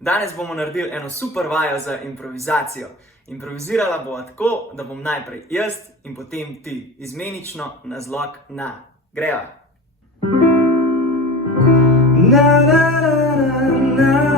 Danes bomo naredili eno super vajo za improvizacijo. Improvizirala bo tako, da bom najprej jaz in potem ti, izmenično na zlog na. Grejo! Na, na, na, na, na.